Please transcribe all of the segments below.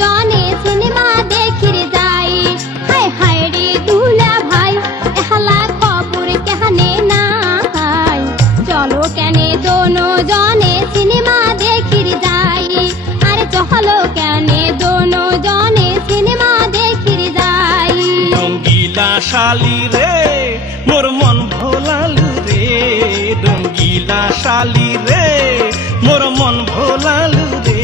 জনে সিনেমা দেখির যাই। হায় হায় রে দুলা ভাই এহলা খবর কেহানে নাই, চলো কেনে দোনো জনে সিনেমা দেখির যাই। আরে চলো কেনে দোনো জনে সিনেমা দেখির যাই। রঙ্গিলা শালি রে মোর মন ভোলালু রে, রঙ্গিলা শালি রে মোর মন ভোলালু রে।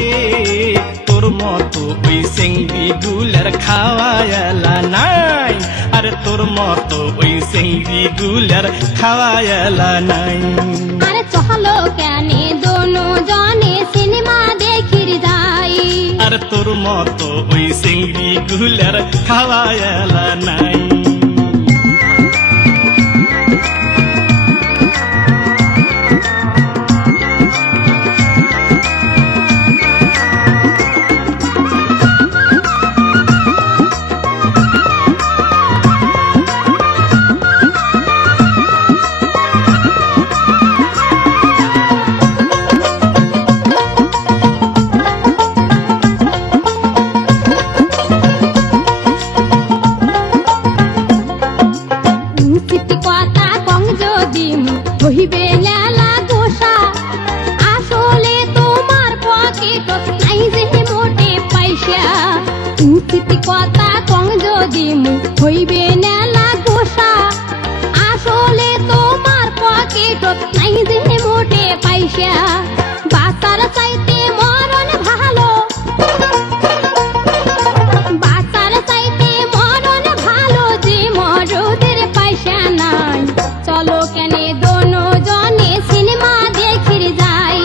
তোর মতো ওই সিংড়ি গুলার খাওয়ায়ালা নাই, আরে তোর মতো ওই সিংড়ি গুলার খাওয়ায়ালা নাই। আরে চলো কেনে দোনো জনে সিনেমা দেখির যাই। আর তোর মতো ওই সিংড়ি গুলার খাওয়ায়ালা নাই। কথা কং যদি হইবে লেলা গোসা, আসলে তোমার পকেট নাই যে মোটে পয়সা। কথা কং যদি হইবে নেলা গোসা, আসলে তোমার পকেট নাই যে মোটে পয়সা। বাতার চাইতে মরণ ভালো, বাতার চাইতে মরণ ভালো, যে মরদের পয়সা নাই। চলো কেনে দোনো জনে সিনেমা দেখির যাই।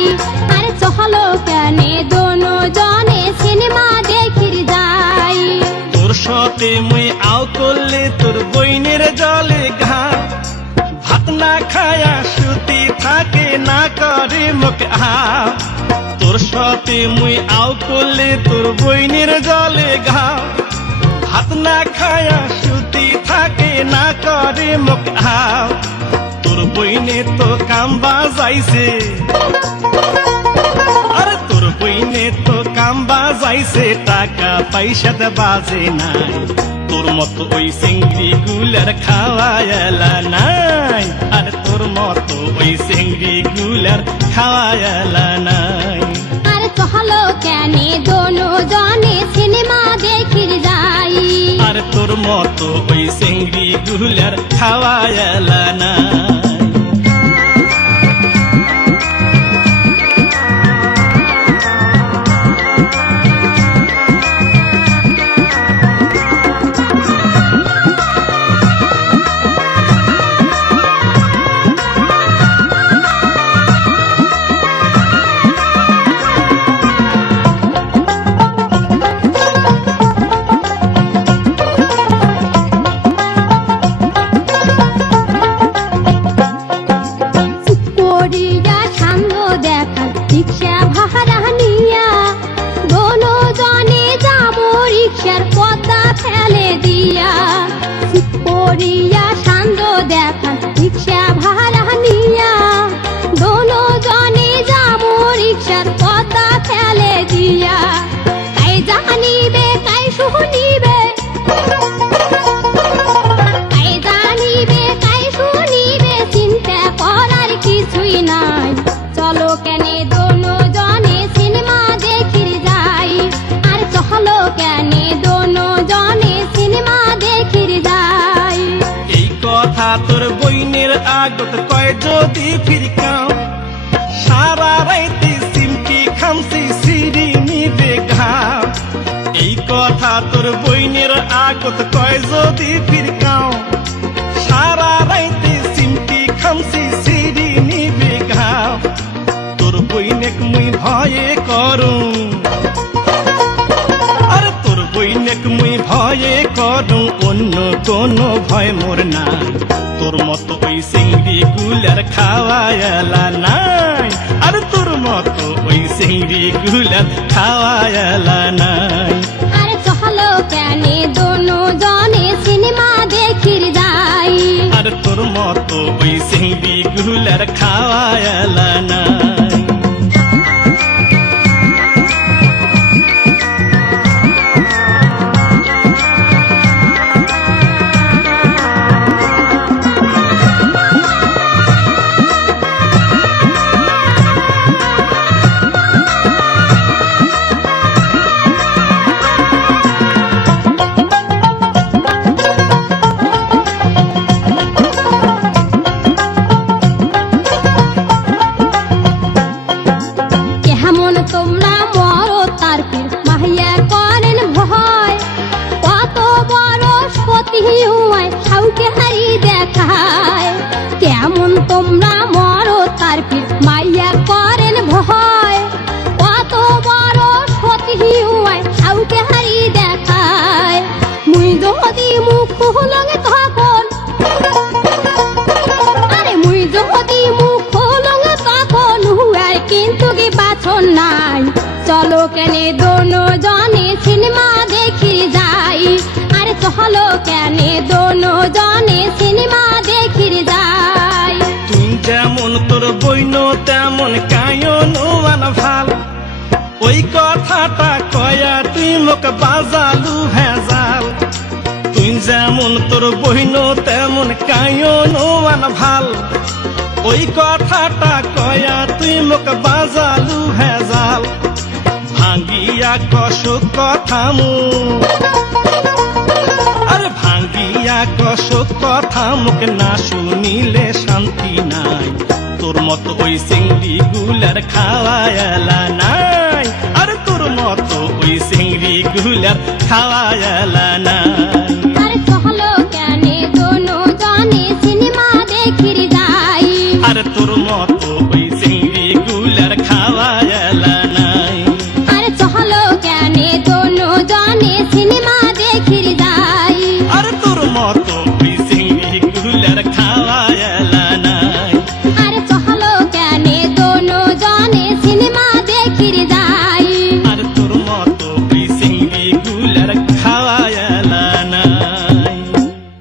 আরে চলো কেনে দোনো জনে সিনেমা দেখির যাই। তোর সাথে মুই আও করলে তোর বইনের জলে ঘা, ভাত না খায়া সুতি থাকে না করে মুখ আ। তোর সাথে মুই আও করলে তোর বইনের জলে ঘা, ভাত না খায়া সুতি থাকে না করে মুখ আ। তোর বইনে তো কাম বাজাইছে, আরে তোর বইনে তো কাম বাজাইছে, টাকা পয়সাতে বাজে নাই। তোর মতো ওই সিংড়ি গুলার খাওয়ায়ালা নাই, আরে তোর মতো ওই সিংড়ি গুলার খাওয়ায়ালা নাই। আরে চলো কেনে দোনো জনে সিনেমা দেখির যাই। আরে তোর মতো ওই সিংড়ি গুলার খাওয়ায়ালা নাই। করিয়া সাঙ্গ দেখা রিক্সা ভাড়া নিয়া, দোনো জনে যাবো রিক্সার পর্দা ফেলে দিয়া। করিয়া সাঙ্গ দেখা রিক্সা ভাড়া নিয়া, দোনো জনে যাবো রিক্সার পর্দা ফেলে দিয়া। কাই জানিবে কাই শুনিবে, কাই জানিবে কাই শুনিবে, চিন্তা করার কিছুই নাই। চলো কেনে দোনো জনে সিনেমা দেখির যাই। আর চলো কেনে দোনো জনে সিনেমা দেখির যাই। এই কথা তোর বইনের আগত কয় যদি ফিরকাও, সারা রাইতে সিমটি খামসি সিঁড়ি নিবে ঘাও। এই কথা তোর বইনের আগত কয় যদি ফিরকাও, সারা রাইতে সিমটি খামসি সিঁড়ি নিবে ঘাও। তোর বইনেক মুই ভয়ে করুম, আর তোর বইনেক মুই ভয়ে করুম, অন্য কোনো ভয় মোর না। তোর মতো ওই সিংড়ি গুলার খাওয়ায়ালা নাই, আর তোর মতো ওই সিংড়ি গুলার খাওয়ায়ালা নাই। আরে চলো কেনে দোনো জনে সিনেমা দেখির যাই। আর তোর মতো ওই সিংড়ি গুলার খাওয়ায়ালা নাই। দেখায় কেমন তোমরা মরো তার পীর মাইয়া করেন ভয় কত বড় সতী হুয়ায় কাউকে হারি দেখায় মুই যদি মুখ লগে তখন আরে মুই যদি মুখ লগে তখন হুয়ায় কিন্তু কি বাছন নাই চলো কেনে দোনো জনে সিনেমা দেখি যাই আরে চলো কেনে দোনো জনে সিনেমা দেখি যাই তুই যেমন তোর বইন তেমন কায়নো আন ভাল ওই কথাটা কয়া তুই মোক বাজালু ভেজাল তুই যেমন তোর বইন তেমন কায়নো আন ভাল ওই কথাটা কয়া তুই মোক বাজালু ভেজাল ভাঙ্গিয়া কসুক কথা আরে ভাঙ্গিয়া কসুক কথা মুখ না শুনিলে শান্তি নাই তোর মতো ওই চিংড়ি গুলার খাওয়ায়ালা নাই আর তোর মতো ওই চিংড়ি গুলার খাওয়ায়ালা নাই